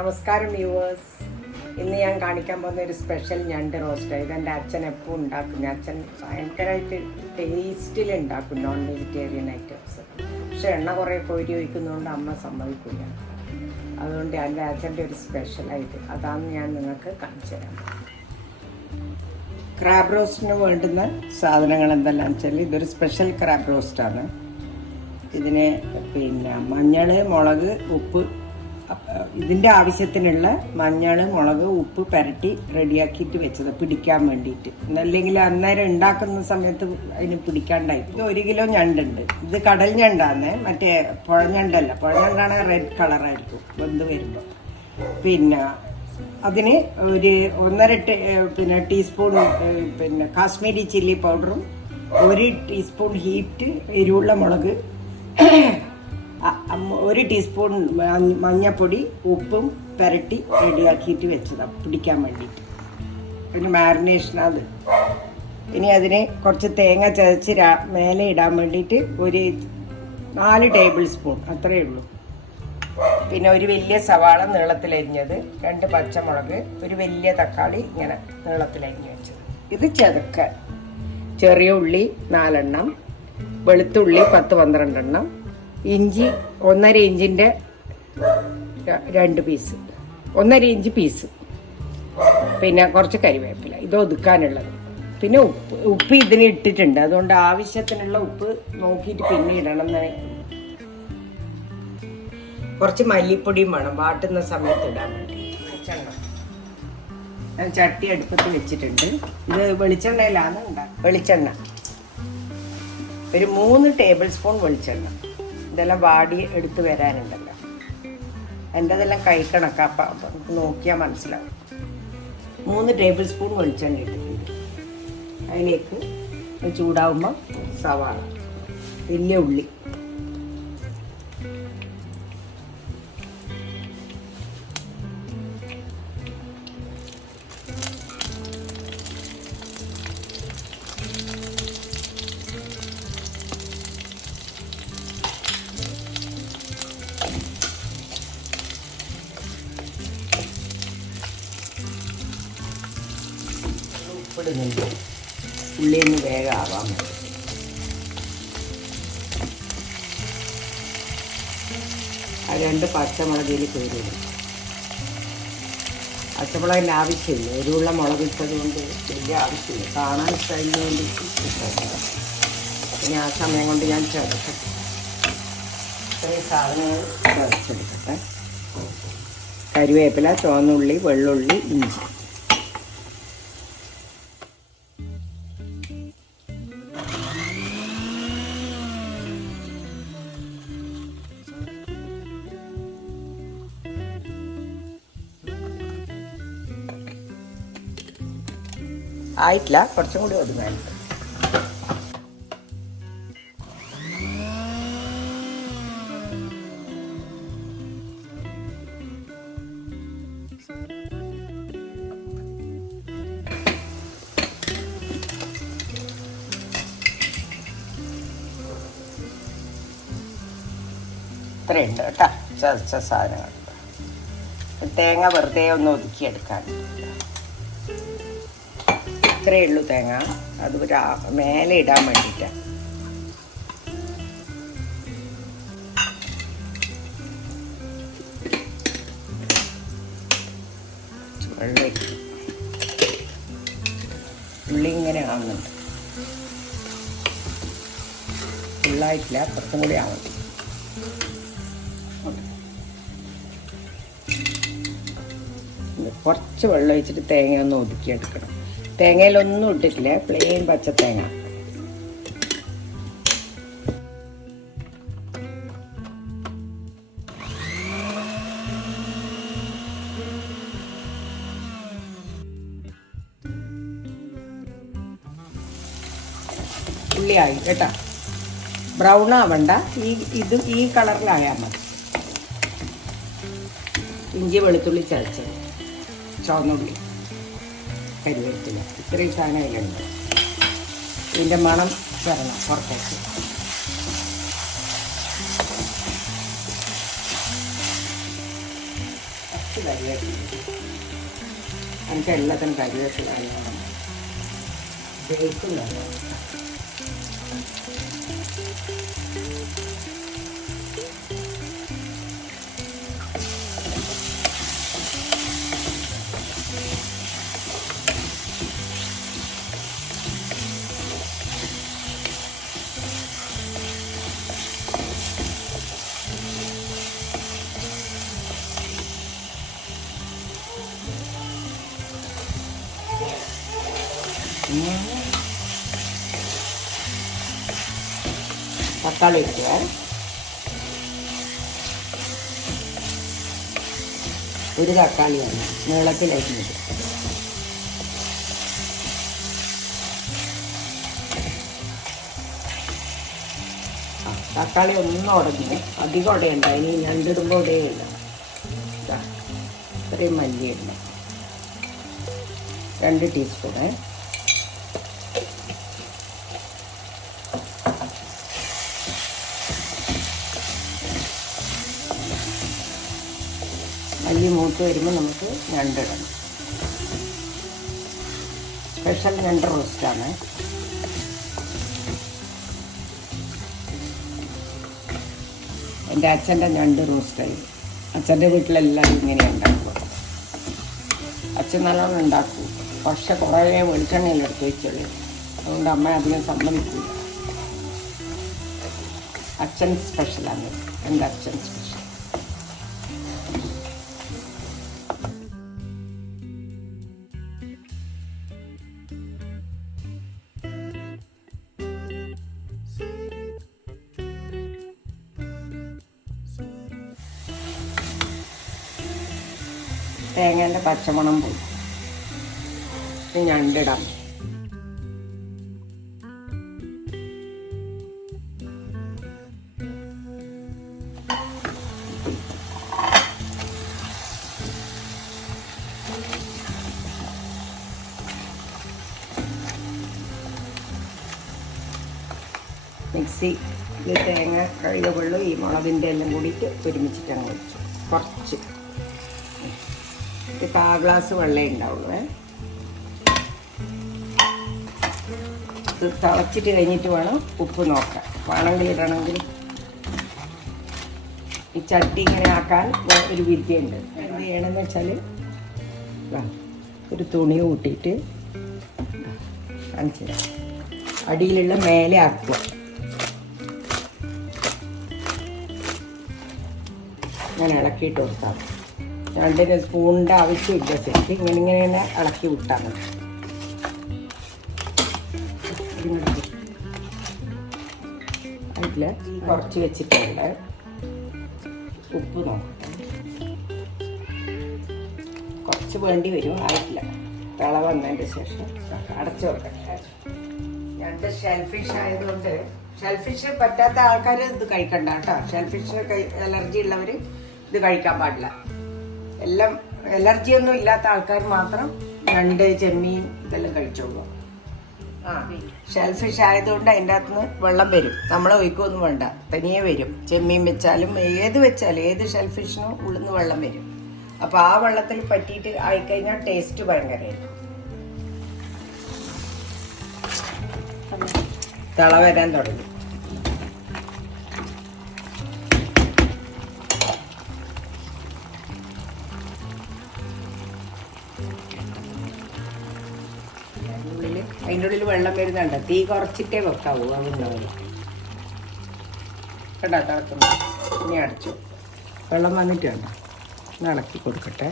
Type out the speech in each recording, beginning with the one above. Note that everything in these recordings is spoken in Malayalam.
നമസ്കാരം വ്യൂവേഴ്സ്. ഇന്ന് ഞാൻ കാണിക്കാൻ പോകുന്ന ഒരു സ്പെഷ്യൽ ഞണ്ട് റോസ്റ്റ്. ഇതെൻ്റെ അച്ഛൻ എപ്പോൾ ഉണ്ടാക്കും. അച്ഛൻ ഭയങ്കരമായിട്ട് ടേസ്റ്റിൽ ഉണ്ടാക്കും നോൺ വെജിറ്റേറിയൻ ഐറ്റംസ്. പക്ഷെ എണ്ണ കുറേ കോരി ഒഴിക്കുന്നതുകൊണ്ട് അമ്മ സമ്മതിക്കില്ല. അതുകൊണ്ട് എൻ്റെ അച്ഛൻ്റെ ഒരു സ്പെഷ്യലായിട്ട് അതാണ് ഞാൻ നിങ്ങൾക്ക് കാണിച്ചു തരാം. ക്രാബ് റോസ്റ്റിന് വേണ്ടുന്ന സാധനങ്ങൾ എന്തെല്ലാം വെച്ചാൽ ഇതൊരു സ്പെഷ്യൽ ക്രാബ് റോസ്റ്റാണ്. ഇതിന് മഞ്ഞൾ, മുളക്, ഉപ്പ്, ഇതിൻ്റെ ആവശ്യത്തിനുള്ള മഞ്ഞൾ, മുളക്, ഉപ്പ് പുരട്ടി റെഡിയാക്കിയിട്ട് വെച്ചത് പിടിക്കാൻ വേണ്ടിയിട്ട്. അല്ലെങ്കിൽ അന്നേരം ഉണ്ടാക്കുന്ന സമയത്ത് അതിന് പിടിക്കാണ്ടായി. ഇത് 1 കിലോ ഞണ്ടുണ്ട്. ഇത് കടൽ ഞണ്ടാണ്, മറ്റേ പുഴഞ്ഞണ്ടല്ല. പുഴഞ്ഞണ്ടാണ് റെഡ് കളറായിരിക്കും വെന്ത് വരുമ്പോൾ. അതിന് ഒരു 1.5 ടീസ്പൂൺ കാശ്മീരി ചില്ലി പൗഡറും 1 ടീസ്പൂൺ ഹീറ്റ് എരിവുള്ള മുളക്, 1 ടീസ്പൂൺ മഞ്ഞൾപ്പൊടി, ഉപ്പും പുരട്ടി റെഡിയാക്കിയിട്ട് വെച്ചതാണ് പിടിക്കാൻ വേണ്ടിയിട്ട്. പിന്നെ മാരിനേഷനത്. ഇനി അതിന് കുറച്ച് തേങ്ങ ചതച്ച് മേലെ ഇടാൻ വേണ്ടിയിട്ട് ഒരു 4 ടേബിൾ സ്പൂൺ അത്രയേ ഉള്ളൂ. പിന്നെ ഒരു വലിയ സവാള നീളത്തിലരിഞ്ഞത്, 2 പച്ചമുളക്, ഒരു വലിയ തക്കാളി ഇങ്ങനെ നീളത്തിലരിഞ്ഞ് വെച്ചത്. ഇത് ചതക്കാൻ ചെറിയ ഉള്ളി 4 എണ്ണം, വെളുത്തുള്ളി 10-12 എണ്ണം, ഇഞ്ചി 1.5 ഇഞ്ചിൻ്റെ 2 പീസ്, 1.5 ഇഞ്ച് പീസ്, പിന്നെ കുറച്ച് കരിവേപ്പില. ഇത് ഒതുക്കാനുള്ളത്. പിന്നെ ഉപ്പ് ഇതിന് ഇട്ടിട്ടുണ്ട്. അതുകൊണ്ട് ആവശ്യത്തിനുള്ള ഉപ്പ് നോക്കിയിട്ട് പിന്നെ ഇടണം. കുറച്ച് മല്ലിപ്പൊടിയും വേണം വാട്ടുന്ന സമയത്ത് ഇടാൻ വേണ്ടി. ഞാൻ ചട്ടി അടുപ്പത്ത് വെച്ചിട്ടുണ്ട്. ഇത് വെളിച്ചെണ്ണയിലാണ് വെളിച്ചെണ്ണ ഒരു 3 ടേബിൾ സ്പൂൺ വെളിച്ചെണ്ണ. ഇതെല്ലാം വാടി എടുത്ത് വരാനുണ്ടല്ലോ. എൻ്റെതെല്ലാം കൈക്കണക്കാം. അപ്പം നമുക്ക് നോക്കിയാൽ മനസ്സിലാവും. 3 ടേബിൾ സ്പൂൺ വെളിച്ചെണ്ണ ഇട്ടിട്ടുണ്ട്. അതിലേക്ക് ചൂടാവുമ്പോൾ സവാള, വലിയ ഉള്ളി, ഉപ്പിടുന്നുണ്ട്. ഉള്ളി ഒന്ന് വേഗം ആവാൻ വേണ്ടി. ആ 2 പച്ചമുളകിൽ കയറിയിടും. പച്ചമുളകിൻ്റെ ആവശ്യമില്ല. എരിവുള്ള മുളക് ഇട്ടത് കൊണ്ട് വലിയ ആവശ്യമില്ല. കാണാൻ സ്റ്റൈലിന് വേണ്ടി പിന്നെ ആ സമയം കൊണ്ട് ഞാൻ ചേർക്കട്ടെ. ഇത്രയും സാധനങ്ങൾ ചേർച്ചെടുക്കട്ടെ. കരിവേപ്പില, ചുവന്നുള്ളി, വെള്ളുള്ളി, ഇഞ്ചി. ആയിട്ടില്ല, കുറച്ചും കൂടി ഒതുങ്ങാനുണ്ട്. ഇത്രയുണ്ട് കേട്ടോ ചതച്ച സാധനങ്ങളുണ്ട്. തേങ്ങ വെറുതെ ഒന്ന് ഒതുക്കിയെടുക്കാൻ ഇത്രയേ ഉള്ളൂ. തേങ്ങ അത് മേലെ ഇടാൻ വേണ്ടിയിട്ടാണ്. വെള്ളം ഉള്ളി ഇങ്ങനെ ആവുന്നുണ്ട്. ഫുള്ളായിട്ടില്ല, കുറച്ചും കൂടി ആവണം. കുറച്ച് വെള്ളം ഒഴിച്ചിട്ട് തേങ്ങ ഒന്ന് ഒതുക്കിയെടുക്കണം. തേങ്ങയിലൊന്നും ഇട്ടിട്ടില്ല, പ്ലെയിൻ പച്ചത്തേങ്ങ. ഉള്ളിയായി കേട്ടോ. ബ്രൗൺ ആവണ്ട, ഈ കളറിലായാൽ മതി. ഇഞ്ചി, വെളുത്തുള്ളി ചതച്ചത്, ചുവന്നുള്ളി, കരിവേപ്പില, ഇത്രയും സാധനം അതിലുണ്ട്. ഇതിൻ്റെ മണം വരണം പുറത്തേക്ക്. കുറച്ച് കരിവേപ്പില. എനിക്ക് എല്ലാത്തിനും കരിവേപ്പില വേവിക്കുന്നുണ്ടോ? തക്കാളി ഇടുക. ഒരു തക്കാളിയാണ് നീളത്തിലായിട്ട്. തക്കാളി ഒന്നും ഉടഞ്ഞു, അധികം ഉടയണ്ട. ഇനി ഞണ്ടിടുമ്പോൾ ഉടയില്ല. ഇത്രയും മല്ലി ഇടണം, 2 ടീസ്പൂണ്. മല്ലി മൂത്ത് വരുമ്പോൾ നമുക്ക് ഞണ്ടിടണം. സ്പെഷ്യൽ ഞണ്ട് റോസ്റ്റാണ്. എൻ്റെ അച്ഛൻ്റെ ഞണ്ട് റോസ്റ്റായി. അച്ഛൻ്റെ വീട്ടിലെല്ലാവരും ഇങ്ങനെ ഉണ്ടാക്കും. അച്ഛൻ നല്ലോണം ഉണ്ടാക്കും, പക്ഷെ കുറേ വെളിച്ചെണ്ണയിലെടുത്ത് വയ്ക്കുള്ളൂ. അതുകൊണ്ട് അമ്മ അധികം സമ്മതിക്കില്ല. അച്ഛൻ സ്പെഷ്യലാണ്, എൻ്റെ അച്ഛൻ സ്പെഷ്യൽ. തേങ്ങേൻ്റെ പച്ചമണം പോയി. ഞണ്ടിടാം. മിക്സി തേങ്ങ കഴുക വെള്ളം ഈ മുളകിൻ്റെ എല്ലാം കൂടിയിട്ട് ഒരുമിച്ചിട്ടങ്ങ് വെച്ചു. കുറച്ച് 1/4 ഗ്ലാസ് വെള്ളമേ ഉണ്ടാവുള്ളൂ. ഇത് തിളച്ചിട്ട് കഴിഞ്ഞിട്ട് വേണം ഉപ്പ് നോക്കാൻ. വേണമെങ്കിൽ ഇടണമെങ്കിൽ. ഈ ചട്ടി ഇങ്ങനെ ആക്കാൻ ഒരു വിദ്യയുണ്ട്. എന്ത് ചെയ്യണമെന്ന് വെച്ചാൽ ഒരു തുണി കൂട്ടിയിട്ട് കാണിച്ചു തരാം. അടിയിലുള്ള മേലെ ആക്കുക. ഇങ്ങനെ ഇളക്കിയിട്ട് കൊടുത്താൽ രണ്ടിന് സ്പൂണിൻ്റെ ആവശ്യമില്ല. ശരിക്കും ഇങ്ങനെ ഇളക്കി വിട്ടാൽ മതി. അതിൽ കുറച്ച് വെച്ചിട്ടുണ്ട്. ഉപ്പ് നോക്കട്ടെ, കുറച്ച് വേണ്ടി വരും. ആയിട്ടില്ല. തിള വന്നതിൻ്റെ ശേഷം അടച്ചു വെക്കട്ടെ. ഞണ്ട് ഷെൽഫിഷ് ആയതുകൊണ്ട്, ഷെൽഫിഷ് പറ്റാത്ത ആൾക്കാർ ഇത് കഴിക്കണ്ട കേട്ടോ. ഷെൽഫിഷ് അലർജി ഉള്ളവർ ഇത് കഴിക്കാൻ പാടില്ല. എല്ലാം അലർജിയൊന്നും ഇല്ലാത്ത ആൾക്കാർ മാത്രം ഞണ്ട്, ചെമ്മീൻ ഇതെല്ലാം കഴിച്ചോളൂ. ഷെൽഫിഷ് ആയതുകൊണ്ട് അതിൻ്റെ അകത്തുനിന്ന് വെള്ളം വരും. നമ്മൾ ഒഴിക്കൊന്നും വേണ്ട, തനിയെ വരും. ചെമ്മീൻ വെച്ചാലും ഏത് ഷെൽഫിഷിനും ഉള്ളിന്ന് വെള്ളം വരും. അപ്പോൾ ആ വെള്ളത്തിൽ പറ്റിയിട്ട് ആയിക്കഴിഞ്ഞാൽ ടേസ്റ്റ് ഭയങ്കരമായിരിക്കും. തിള വരാൻ തുടങ്ങി. അതിൻ്റെ ഉള്ളിൽ വെള്ളം വരുന്നുണ്ട്. തീ കുറച്ചിട്ടേ വെക്കാവൂ. അതുണ്ടാവില്ല കേട്ടോ. തിളക്കുന്നു. ഇനി അടച്ചു. വെള്ളം വന്നിട്ടുണ്ട്. ഒന്ന് ഇളക്കി കൊടുക്കട്ടെ.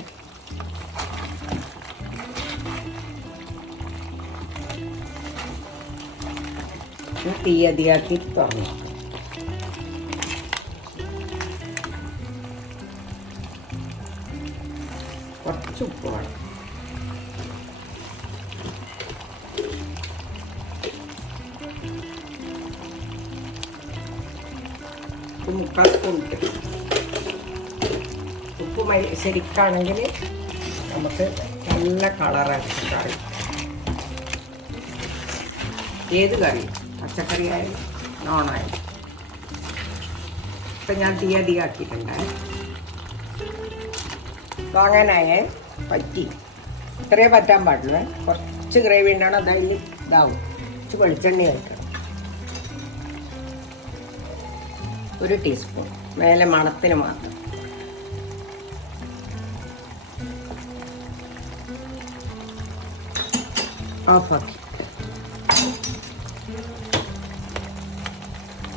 തീ അധികമാക്കി തുറന്നു. കുറച്ച് ഉപ്പ് വേണം. മുക്കാൽ സ്പൂൺ ഇട്ട്. ഉപ്പ് ശരിക്കാണെങ്കിൽ നമുക്ക് നല്ല കളറായിരിക്കും കറി. ഏത് കറി, പച്ചക്കറി ആയാലും നോണായാലും. ഇപ്പം ഞാൻ തീ അധികമാക്കിയിട്ടുണ്ട്. വാങ്ങാനായേ പറ്റി. ഇത്രയേ പറ്റാൻ പാടുള്ളൂ. കുറച്ച് ഗ്രേവി ഉണ്ടാവണം. അതിൽ ഇതാവും. കുറച്ച് വെളിച്ചെണ്ണ ഒഴിക്കണം. 1 ടീസ്പൂൺ മേലെ മണത്തിന് മാത്രം. ഓഫാക്കി.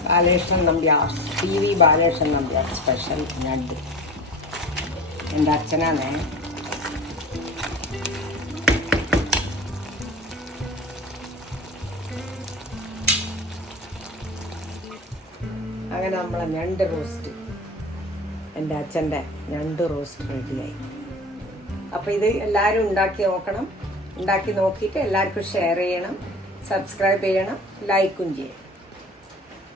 ബാലകൃഷ്ണൻ നമ്പ്യാർ, TV ബാലകൃഷ്ണൻ നമ്പ്യാർ സ്പെഷ്യൽ ഞണ്ട്. എൻ്റെ അച്ഛനാണേ. അങ്ങനെ നമ്മളെ ഞണ്ട് റോസ്റ്റ്, എൻ്റെ അച്ഛൻ്റെ ഞണ്ട് റോസ്റ്റ് റെഡിയായി. അപ്പോൾ ഇത് എല്ലാവരും ഉണ്ടാക്കി നോക്കണം. ഉണ്ടാക്കി നോക്കിയിട്ട് എല്ലാവർക്കും ഷെയർ ചെയ്യണം, സബ്സ്ക്രൈബ് ചെയ്യണം, ലൈക്കും ചെയ്യണം.